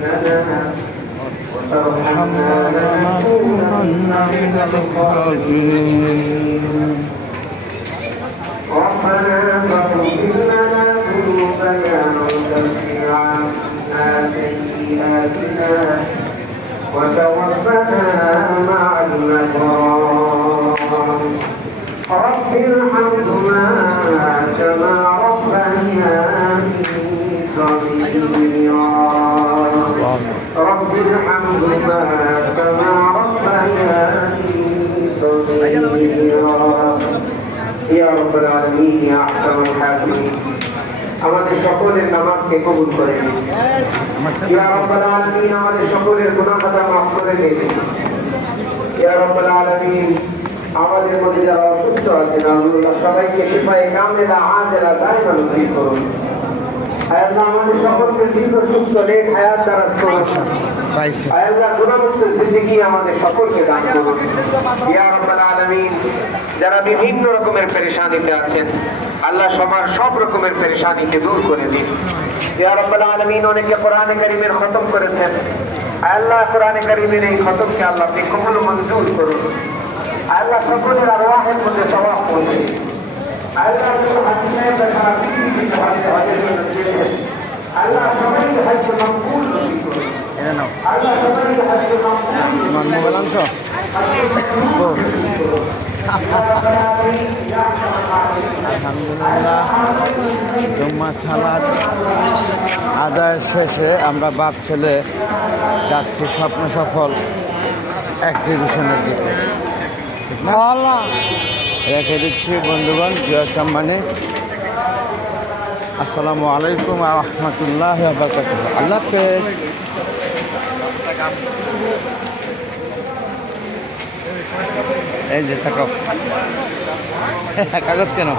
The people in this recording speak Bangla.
لنا وترحمنا لنكونن من الخاسرين ربنا فاغفر لنا ذنوبنا وكفر عنا سيئاتنا وتوفنا مع الأبرار رب ارحمهما كما ربياني صغيرا رب ارحمهما كما ربياني صغيرا يا رب العالمين يا أحكم الحاكمين আমাদের সকলের নামাজকে কবুল করে নিন ইয়া রাব্বাল আলামিন আমাদের সকলের গুনাহ খাতা মাফ করে দিন ইয়া রাব্বাল আলামিন আমাদের মধ্যে যারা অসুস্থ আছেন আল্লাহ সবাইকে শিফায়ে কামিলা আজেলা দায়মা নসিব করুন আয় আল্লাহ আমাদের সকলকে দীর্ঘ সুস্থ নেক হায়াত দারাজ করুন আয় আল্লাহ গুনাহমুক্ত জিন্দেগি আমাদের সকলকে দান করুন ইয়া রাব্বাল আলামিন যারা বিভিন্ন রকমের পেরেশানিতে আছেন আল্লাহ সব রকমের পেরেশানিকে দূর করে দিন ইয়া রাব্বাল আলামিন অনেকে কোরআনে কারীমের খতম করেছেন আল্লাহ কোরআনে কারীমের এই খতমকে আল্লাহ আপনি কবুল মঞ্জুর করুন আল্লাহ সকলের আরওয়াহের মধ্যে সওয়াব পৌঁছে দিন আল্লাহ হাদিসে দেখা পৃথিবীতে হাদিসের জন্য দিয়েছেন আল্লাহ সবাইকে হজ মাকবুল নসিব করুন আল্লাহ সবাইকে হজ মাকবুল আলহামদুলিল্লাহ জুম্মা সালাত আদায় শেষে আমরা বাপ ছেলে যাচ্ছি স্বপ্ন সফল এক্সিবিশনের দিকে রেখে দিচ্ছি বন্ধুগণ জিয়া চাম্মানি আসসালামু আলাইকুম রহমতুল্লাহ বারাকাতুহু আল্লাহ হাফেজ এই যে থাকো কাগজ কেন